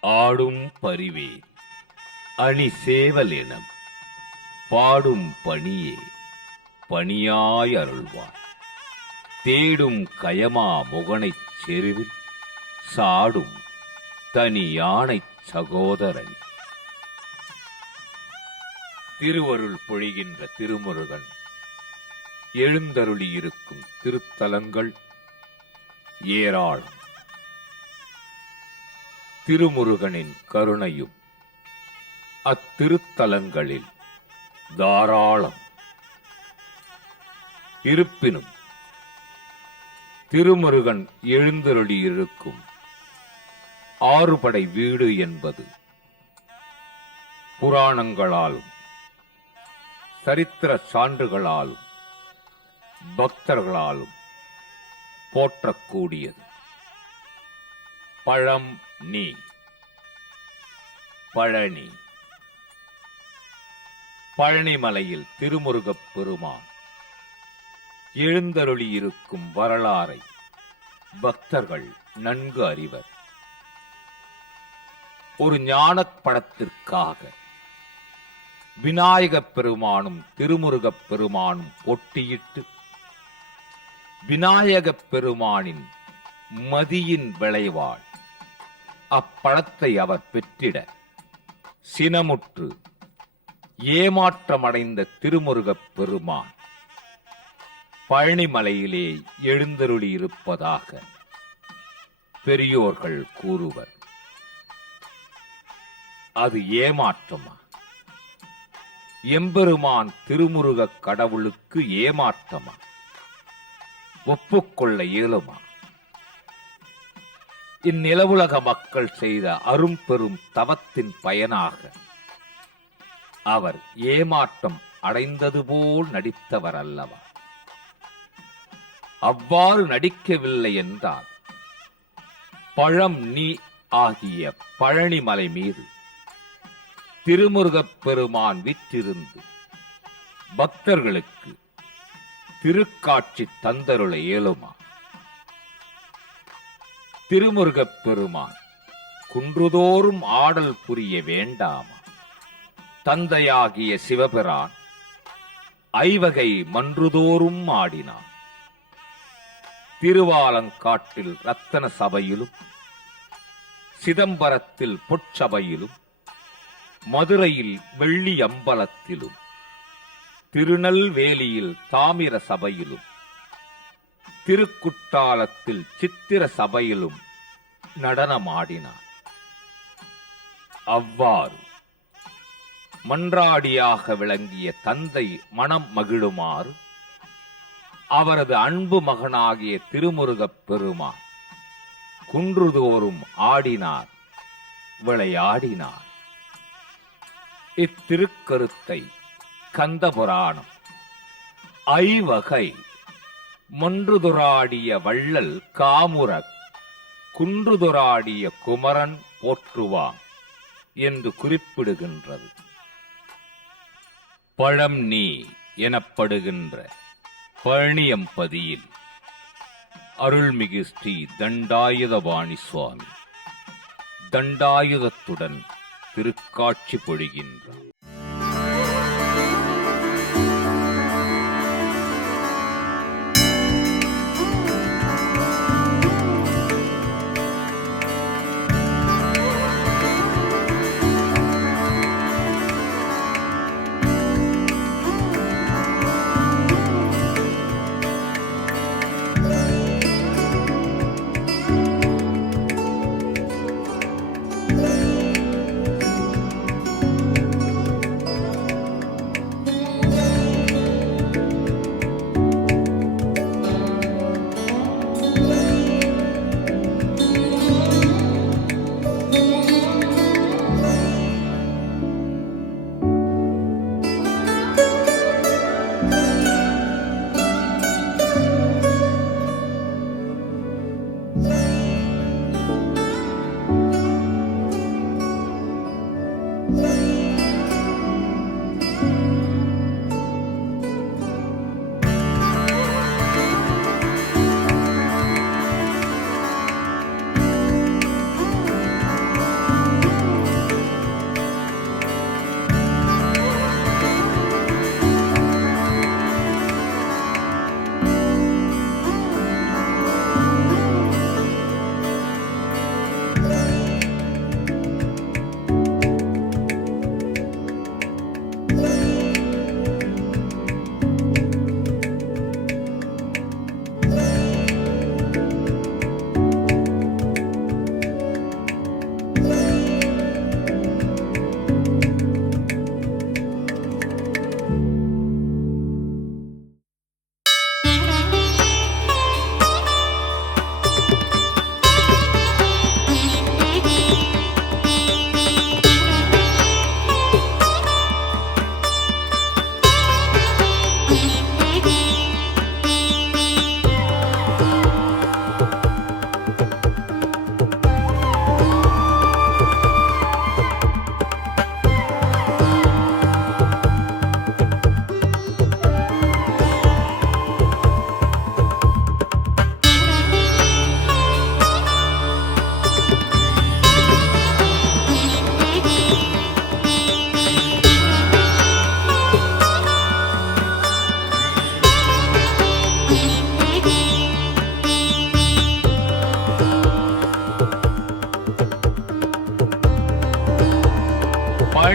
ஆடும் பரிவே அணி சேவலெனம் பாடும் பணியே பணியாய் அருள்வாய். தேடும் கயமா முகனைச் செருவில் சாடும் தனி யானைச் சகோதரனி. திருவருள் பொழிகின்ற திருமுருகன் எழுந்தருளியிருக்கும் திருத்தலங்கள் ஏராளம். திருமுருகனின் கருணையும் அத்திருத்தலங்களில் தாராளம். இருப்பினும் திருமுருகன் எழுந்தருளியிருக்கும் ஆறுபடை வீடு என்பது புராணங்களாலும் சரித்திர சான்றுகளாலும் பக்தர்களாலும் போற்றக்கூடியது. பழம் நீ பழனி. பழனிமலையில் திருமுருகப் பெருமான் எழுந்தருளியிருக்கும் வரலாறை பக்தர்கள் நன்கு அறிவர். ஒரு ஞானப் படத்திற்காக விநாயகப் பெருமானும் திருமுருகப் பெருமானும் போட்டியிட்டு விநாயகப் பெருமானின் மதியின் விளைவால் அப்பழத்தை அவர் பெற்றிட சினமுற்று ஏமாற்றமடைந்த திருமுருகப் பெருமான் பழனிமலையிலே எழுந்தருளியிருப்பதாக பெரியோர்கள் கூறுவர். அது ஏமாற்றமா? எம்பெருமான் திருமுருகக் கடவுளுக்கு ஏமாற்றமா? ஒப்புக்கொள்ள இயலுமா? இந்நிலவுலக மக்கள் செய்த அரும்பெரும் தவத்தின் பயனாக அவர் ஏமாற்றம் அடைந்தது போல் நடித்தவர் அல்லவா? அவ்வாறு நடிக்கவில்லை என்றால் பழம் நீ ஆகிய பழனிமலை மீது திருமுருகப் பெருமான் விற்றிருந்து பக்தர்களுக்கு திருக்காட்சி தந்தருள இயலுமா? திருமுருகப் பெருமான் குன்றுதோறும் ஆடல் புரிய வேண்டாமா? தந்தையாகிய சிவபிரான் ஐவகை மன்றுதோறும் ஆடினான். திருவாலங்காட்டில் ரத்தன சபையிலும் சிதம்பரத்தில் பொற்சபையிலும் மதுரையில் வெள்ளி அம்பலத்திலும் திருநெல்வேலியில் தாமிர சபையிலும் திருக்குட்டாலத்தில் சித்திர சபையிலும் நடனமாடினார். அவ்வாறு மன்றாடியாக விளங்கிய தந்தை மனம் மகிழுமாறு அவரது அன்பு மகனாகிய திருமுருகப் பெருமான் குன்றுதோறும் ஆடினார், விளையாடினார். இத்திருக்கருத்தை கந்தபுராணம் ஐவகை மன்றுதொராடிய வள்ளல் காமுரக் குன்றுதொராடிய குமரன் போற்றுவான் என்று குறிப்பிடுகின்றது. பழம் நீ எனப்படுகின்ற பழனியம்பதியில் அருள்மிகு ஸ்ரீ தண்டாயுதபாணி சுவாமி தண்டாயுதத்துடன் திருக்காட்சி பொழிகின்றார்.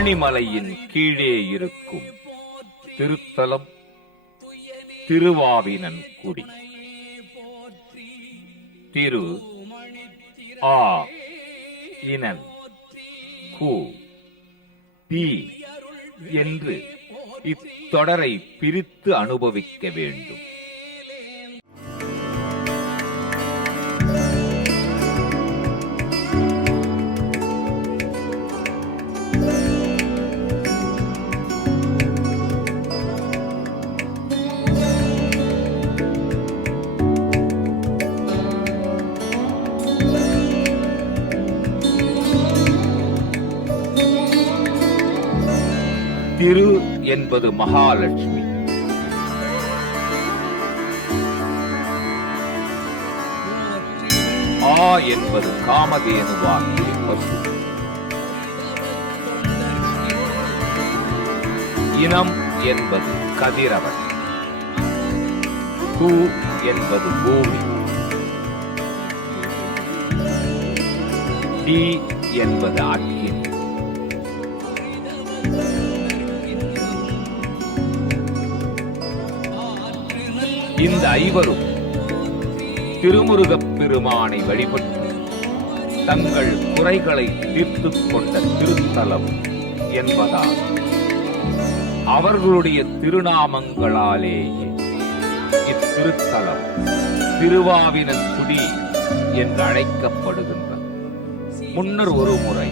பழனிமலையின் கீழே இருக்கும் திருத்தலம் திருவாவினன்குடி. திரு ஆ இனன் கு பி என்று இத்தொடரை பிரித்து அனுபவிக்க வேண்டும். திரு என்பது மகாலட்சுமி. ஆ என்பது காமதேனுவாகிய பசு. இனம் என்பது கதிரவன். கு என்பது பூமி. டி என்பது அக்கினி. இந்த ஐவரும் திருமுருகப் பெருமானை வழிபட்டு தங்கள் குறைகளை தீர்த்துக் கொண்ட திருத்தலம் என்பதால் அவர்களுடைய திருநாமங்களாலேயே இத்திருத்தலம் திருவாவினன்குடி என்று அழைக்கப்படுகின்றது. முன்னர் ஒரு முறை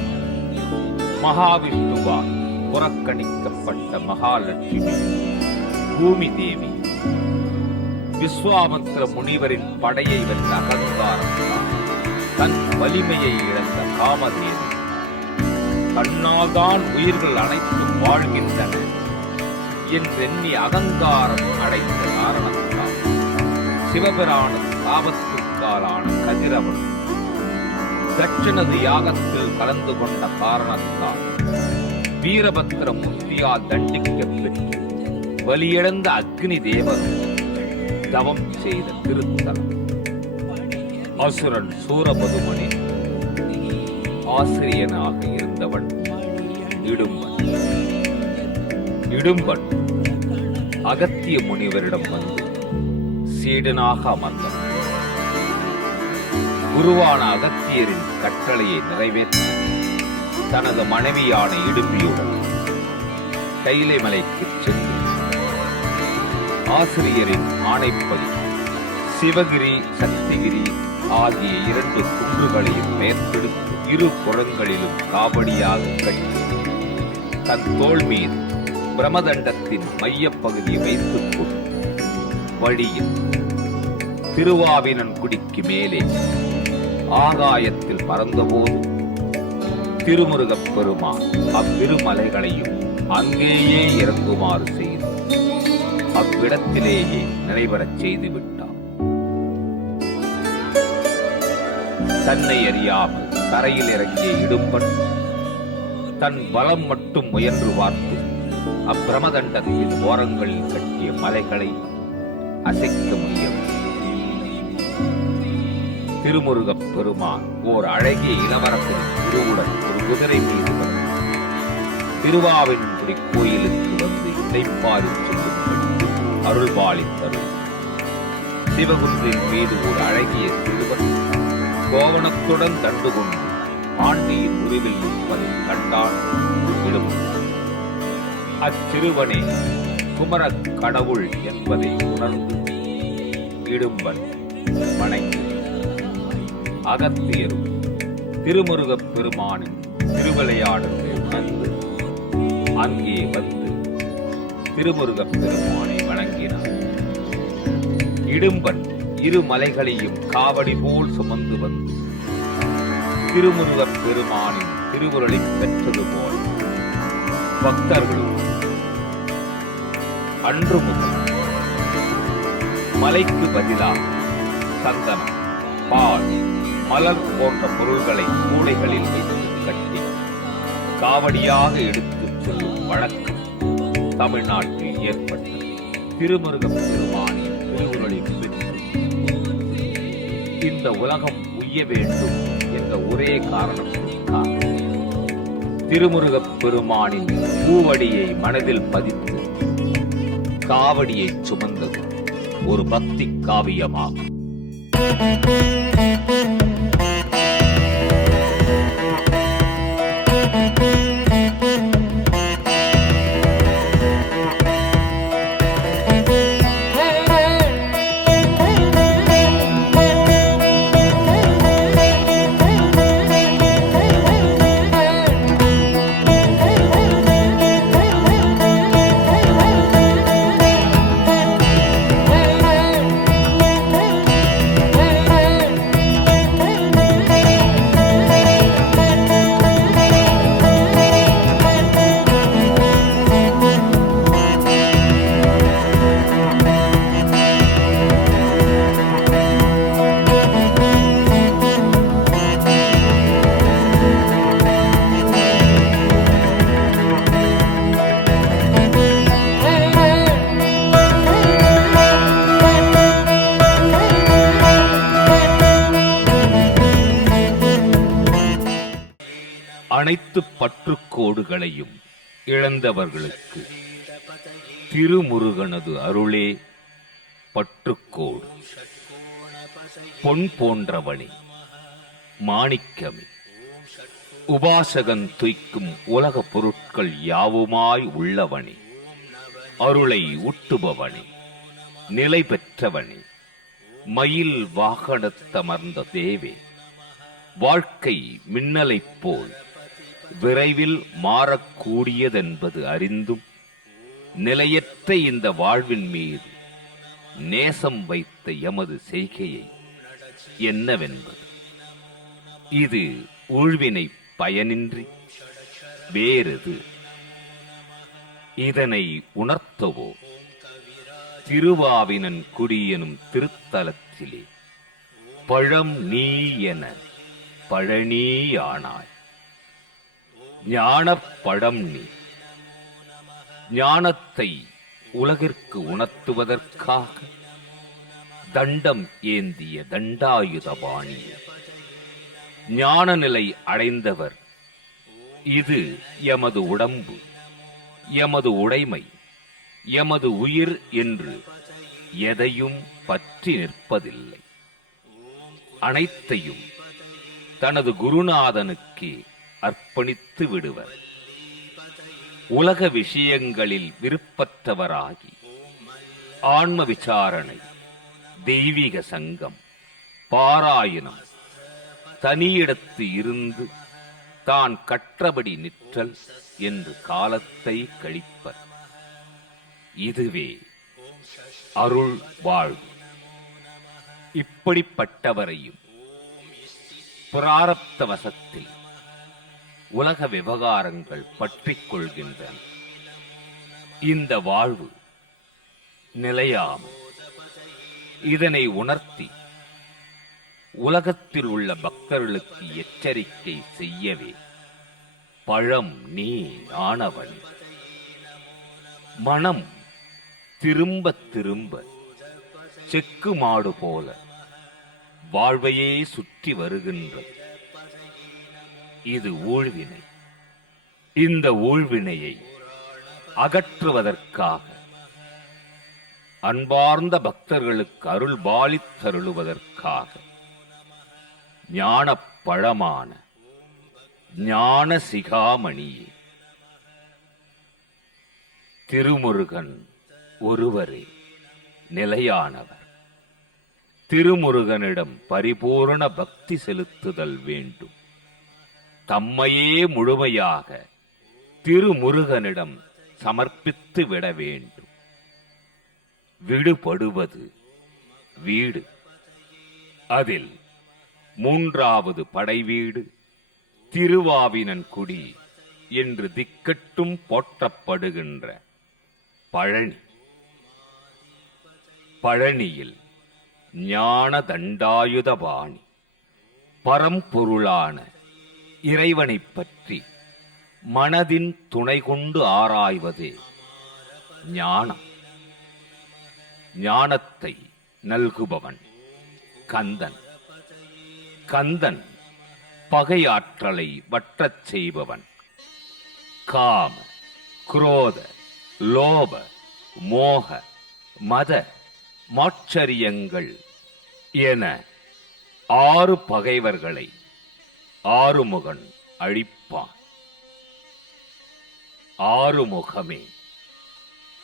மகாவிஷ்ணுவால் புறக்கணிக்கப்பட்ட மகாலட்சுமி பூமி தேவி விஸ்வாமித்திர முனிவரின் படையை வென்ற அகங்காரத்தால் தன் வலிமையை இழந்த காமதேவி தன்னால்தான் உயிர்கள் அனைத்தும் வாழ்கின்றன என்றெண்ணி அகங்காரம் அடைந்த காரணத்தால் சிவபிரான தாபத்திற்காலான கதிரவன் தட்சணது யாகத்தில் கலந்து கொண்ட காரணத்தால் வீரபத்திர மூர்த்தியால் தண்டிக்கப் பெற்று வலியிழந்த அக்னி தேவரும் தவம் செய்த திருத்தலம். அசுரன் சூரபதுமனி ஆசிரியனாக இருந்தவன் இடும்பன். இடும்பன் அகத்திய முனிவரிடம் வந்து சீடனாக அமர்ந்தான். குருவான அகத்தியரின் கட்டளையை நிறைவேற்ற தனது மனைவியான இடும்பியுடன் கைலை மலைக்கு சென்று ஆசிரியரின் ஆணைப்படி சிவகிரி சக்திகிரி ஆகிய 2 குன்றுகளையும் மேற்பெடுத்து இரு புறங்களிலும் காவடியாக கட்டி தன் தோள் மீது பிரமதண்டத்தின் மையப்பகுதியை வைத்துக் கொண்டு வழியில் திருவாவினன்குடிக்கு மேலே ஆகாயத்தில் பறந்தபோது திருமுருகப் பெருமான் அவ்விருமலைகளையும் அங்கேயே இறங்குமாறு செய்து அவ்விடத்திலேயே நிறைவரச் செய்து விட்டார். தன்னை அறியாமல் தரையில் இறங்கிய இடும்பன் தன் பலம் மட்டும் முயன்று பார்த்து அப்பிரமதண்டத்தின் ஓரங்களில் கட்டிய மலைகளை அசைக்க முடியவில்லை. திருமுருகப் பெருமான் ஓர் அழகிய இளவரசரின் குருவுடன் ஒரு குதிரை மீது வந்து திருவாவினன்குடி கோயிலுக்கு வந்து இளைப்பாரி செல்லும்படி அருள்பாலித்தருள். சிவகுன்றின் மீது ஒரு அழகிய சிறுவன் கோவணத்துடன் தண்டு கொண்டு ஆண்டியின் உருவில் நிற்பதை கண்டான் இடும்பன். அச்சிறுவனே குமர கடவுள் என்பதை உணர்ந்து இடும்பன் வணங்கி அகத்தியரும் திருமுருகப் பெருமானின் திருவிளையாடலை உணர்ந்து அங்கே வந்து திருமுருகப் பெருமானை வணங்கினார். இடும்பன் இரு மலைகளையும் காவடி போல் சுமந்து வந்து திருமுருகப் பெருமானின் திருவுருளை பெற்றது போல் பக்தர்களும் அன்று முதல் மலைக்கு பதிலாக சந்தனம், பால், மலர் போன்ற பொருள்களை கூடைகளில் வைத்து கட்டி காவடியாக எடுத்துச் செல்லும் வழக்கம் தமிழ்நாட்டில் ஏற்பட்டது. திருமுருகப் பெருமானின் திருவுருளை பெற்று இந்த உலகம் உய்ய வேண்டும் என்ற ஒரே காரணத்திற்காக திருமுருகப் பெருமானின் பூவடியை மனதில் பதித்து காவடியை சுமந்தது ஒரு பக்தி காவியமாகும். அனைத்து பற்றுக்கோடுகளையும் இழந்தவர்களுக்கு திருமுருகனது அருளே பற்றுக்கோடு. பொன் போன்றவனே, மாணிக்கமே, உபாசகன் துய்க்கும் உலக பொருட்கள் யாவுமாய் உள்ளவனே, அருளை ஊட்டுபவனே, நிலை பெற்றவனே, மயில் வாகனத்தமர்ந்த தேவே, வாழ்க்கை மின்னலைப் போல் விரைவில் மாறக்கூடியதென்பது அறிந்தும் நிலையற்ற இந்த வாழ்வின் மீது நேசம் வைத்த எமது செய்கையை என்னவென்பது? இது ஊழ்வினை பயனின்றி வேறெது? இதனை உணர்த்தவோ திருவாவினன் குடியெனும் திருத்தலத்திலே பழம் நீ என பழனியானாய். ஞானப் பழம் நீ. ஞானத்தை உலகிற்கு உணர்த்துவதற்காக தண்டம் ஏந்திய தண்டாயுதபாணியே, ஞான நிலை அடைந்தவர். இது எமது உடம்பு, எமது உடைமை, எமது உயிர் என்று எதையும் பற்றி நிற்பதில்லை. அனைத்தையும் தனது குருநாதனுக்கே அர்ப்பணித்து விடுவர். உலக விஷயங்களில் விருப்பற்றவராகி ஆன்ம விசாரணை, தெய்வீக சங்கம், பாராயணம், தனியிடத்து இருந்து தான் கற்றபடி நிற்றல் என்று காலத்தை கழிப்பர். இதுவே அருள் வாழ்வு. இப்படிப்பட்டவரையும் பிராரப்த வசத்தில் உலக விவகாரங்கள் பற்றிக் கொள்கின்றன. இந்த வாழ்வு நிலையாமை. இதனை உணர்த்தி உலகத்தில் உள்ள பக்தர்களுக்கு எச்சரிக்கை செய்யவே பழம் நீ ஆனவன். மனம் திரும்ப திரும்ப செக்கு மாடு போல வாழ்வையே சுற்றி வருகின்றது. இது ஊழ்வினை. இந்த ஊழ்வினையை அகற்றுவதற்காக அன்பார்ந்த பக்தர்களுக்கு அருள் பாலித்தருளுவதற்காக ஞானப் பழமான ஞான சிகாமணியே, திருமுருகன் ஒருவரே நிலையானவர். திருமுருகனிடம் பரிபூரண பக்தி செலுத்துதல் வேண்டும். தம்மையே முழுமையாக திருமுருகனிடம் சமர்ப்பித்து விட வேண்டும். விடுபடுவது வீடு. அதில் மூன்றாவது படைவீடு திருவாவினன்குடி என்று திக்கட்டும் போற்றப்படுகின்ற பழனி. பழனியில் ஞான தண்டாயுதபாணி பரம்பொருளான இறைவனைப் பற்றி மனதின் துணை கொண்டு ஆராய்வதே ஞானம். ஞானத்தை நல்குபவன் கந்தன். கந்தன் பகையாற்றலை வற்றச் செய்பவன். காம, குரோத, லோப, மோக, மத, மாச்சரியங்கள் என 6 பகைவர்களை ஆறுமுகன் அழிப்பான். ஆறுமுகமே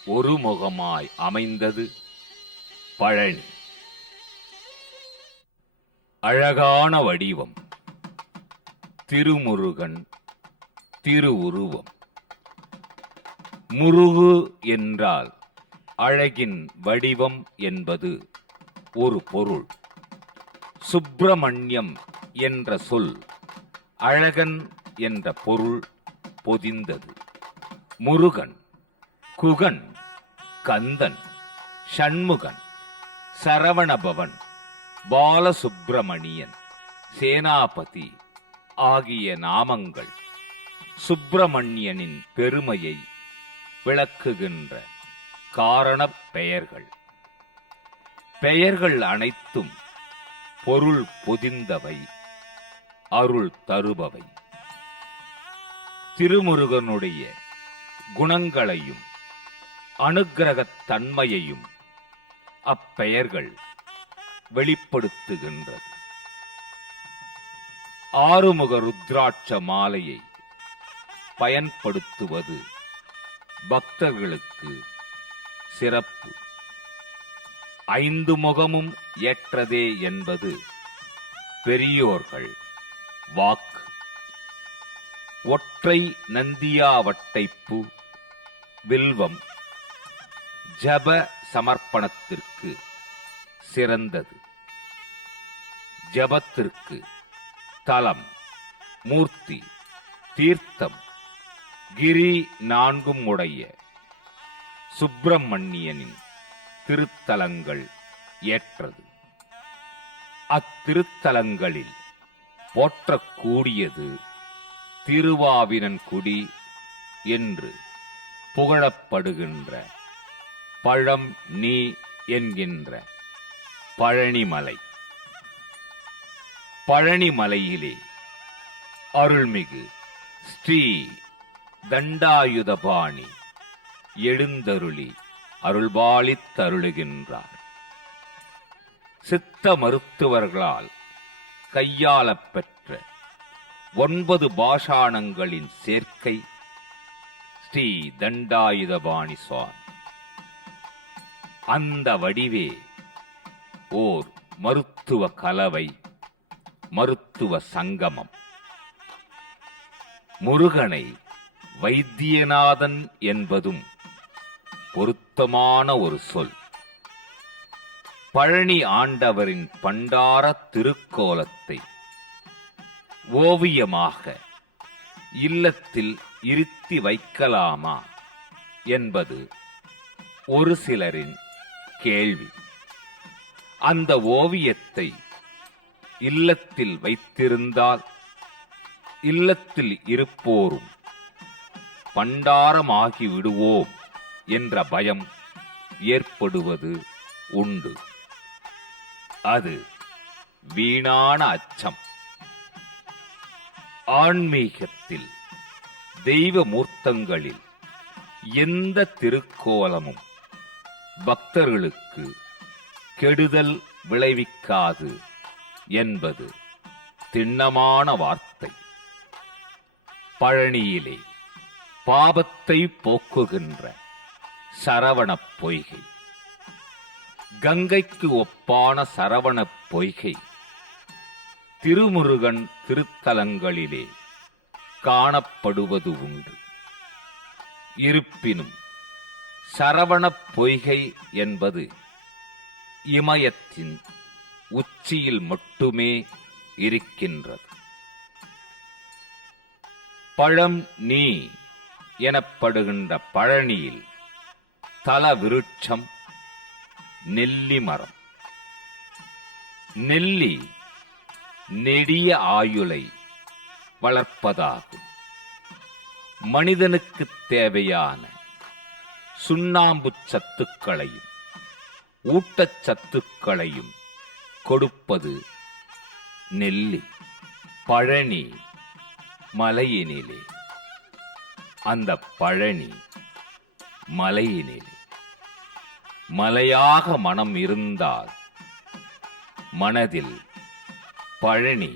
ஒரு முகமாய் அமைந்தது பழனி. அழகான வடிவம், திருமுருகன் திருவுருவம். முருகு என்றால் அழகின் வடிவம் என்பது ஒரு பொருள். சுப்பிரமணியம் என்ற சொல் அழகன் என்ற பொருள் பொதிந்தது. முருகன், குகன், கந்தன், ஷண்முகன், சரவணபவன், பாலசுப்பிரமணியன், சேனாபதி ஆகிய நாமங்கள் சுப்பிரமணியனின் பெருமையை விளக்குகின்ற காரணப் பெயர்கள். பெயர்கள் அனைத்தும் பொருள் பொதிந்தவை, அருள் தருபவை. திருமுருகனுடைய குணங்களையும் அனுக்கிரகத் தன்மையையும் அப்பெயர்கள் வெளிப்படுத்துகின்றது. ஆறுமுக ருத்ராட்ச மாலையை பயன்படுத்துவது பக்தர்களுக்கு சிறப்பு. 5 முகமும் ஏற்றதே என்பது பெரியோர்கள் வாக்கு. ஒற்றை நந்தியாவட்டைப்பூ, வில்வம் ஜப சமர்ப்பணத்திற்கு சிறந்தது. ஜபத்திற்கு தலம், மூர்த்தி, தீர்த்தம், கிரி 4 உடைய சுப்பிரமணியனின் திருத்தலங்கள் ஏற்றது. அத்திருத்தலங்களில் போற்றக்கூடியது திருவாவினன்குடி என்று புகழப்படுகின்ற பழம் நீ என்கின்ற பழனிமலை. பழனிமலையிலே அருள்மிகு ஸ்ரீ தண்டாயுதபாணி எழுந்தருளி அருள்பாலித்தருளுகின்றார். சித்த மருத்துவர்களால் கையாளப்பெற்ற 9 பாஷாணங்களின் சேர்க்கை ஸ்ரீ தண்டாயுதபாணி சுவாமி. அந்த வடிவே ஓர் மருத்துவ கலவை, மருத்துவ சங்கமம். முருகனை வைத்தியநாதன் என்பதும் பொருத்தமான ஒரு சொல். பழனி ஆண்டவரின் பண்டார திருக்கோலத்தை ஓவியமாக இல்லத்தில் இருத்தி வைக்கலாமா என்பது ஒரு சிலரின் கேள்வி. அந்த ஓவியத்தை இல்லத்தில் வைத்திருந்தால் இல்லத்தில் இருப்போரும் பண்டாரமாகி விடுவோம் என்ற பயம் ஏற்படுவது உண்டு. அது வீணான அச்சம். ஆன்மீகத்தில் தெய்வ மூர்த்தங்களில் எந்த திருக்கோலமும் பக்தர்களுக்கு கெடுதல் விளைவிக்காது என்பது திண்ணமான வார்த்தை. பழனியிலே பாபத்தை போக்குகின்ற சரவணப் பொய்கை, கங்கைக்கு ஒப்பான சரவணப் பொய்கை திருமுருகன் திருத்தலங்களிலே காணப்படுவது உண்டு. இருப்பினும் சரவணப் பொய்கை என்பது இமயத்தின் உச்சியில் மட்டுமே இருக்கின்றது. பழம் நீ எனப்படுகின்ற பழனியில் தல விருட்சம் நெல்லி மரம். நெல்லி நெடிய ஆயுளை வளர்ப்பதாகும். மனிதனுக்கு தேவையான சுண்ணாம்பு சத்துக்களையும் ஊட்டச்சத்துக்களையும் கொடுப்பது நெல்லி. பழனி மலையினிலே அந்த பழனி மலையினில் மலையாக மனம் இருந்தால் மனதில் பழனி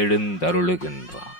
எழுந்தருளுகின்றான்.